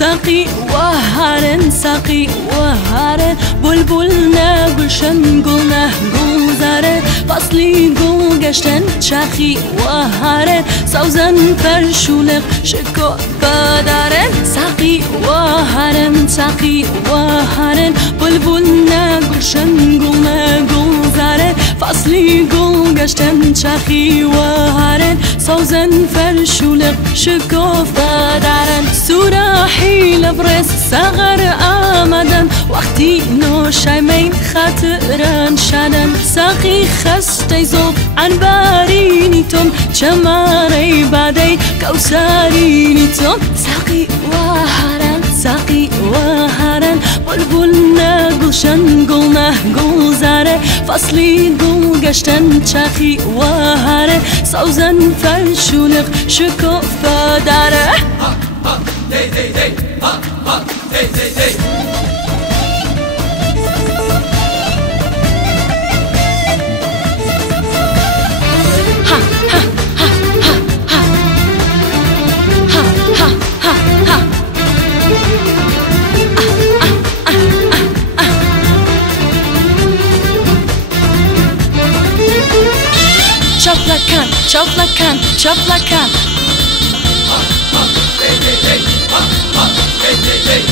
ساقي وهارن ساقي وهارن بلبلنا گلشن گلنه گلزاره فصلی گل گشتن چاخی وهارن سوزن فرشولق شکو بدارن ساقي وهارن ساقي وهارن بلبلنا گلشن گلنه گلزاره فصلی گل گشتن چاخی وهارن سوزن فرشولق شکو بدارن سوراحي لبرس صغر آمدن وقتی نوشیمین خاطران شدن ساقی خسته زوب عن بارینی تم چماری بادی کوسارینی تم ساقی وهارن ساقي وهارن بلبلنا گلشن گلنه گلزاره فصلی گل گشتن چاخی وهاره سوزن فرشولق شکوفه داره Hey, hey, hey, ha, ha, hey, hey, hey. Ha, ha, ha, ha, ha. Ha, ha, ha, ha. Çaplakan, çaplakan, çaplakan. Hey, hey, hey, ha, ha, hey, hey, hey.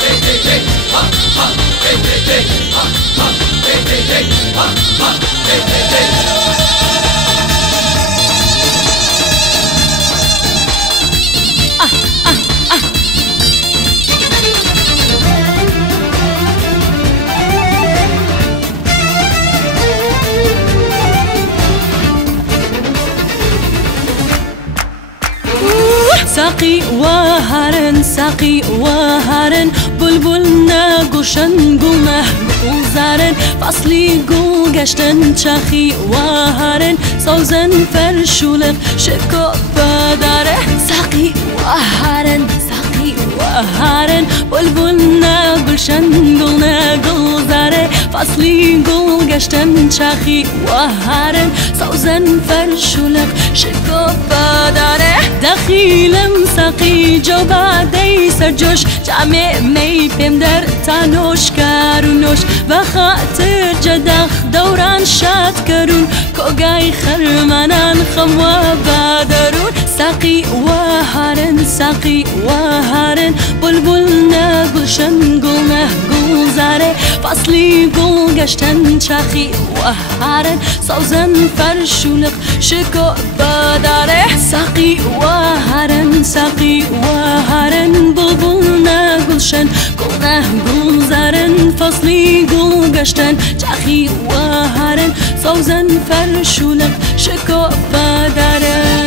Hey, hey, hey, ha, ha, hey, hey, hey. Ha, ha, hey, hey, hey, ha, ha, hey, hey, hey. ساقي وهارن ساقي وهارن بلبلنا گلشن گلنه گلزارن فصلی گل گشتن چاخی وهارن سوزن فرشولق شکوفه داره ساقي وهارن ساقي وهارن بلبلنا گلشن گلنه گلزاره فصلی گل گشتن چاخی وهارن سوزن فرشولق شکوفه داره دخیلم ساقي جو بعدي سرجوش جامع مي بهم در تانوش كارونوش بخاطر جدخ دوران شاد كرون كوغاي خرمانان خموا بادرون ساقي وهارن ساقي وهارن بلبلنا گلشن گلنه گلزاره فصلی گل گشتن چاخی وهارن سوزن فرشولق شکوفه داره ساقي وهارن ساقي وهارن بلبلنا گلشن گلنه گلزارن فصلی گل گشتن چاخی وهارن سوزن فرشولق شکوفه داره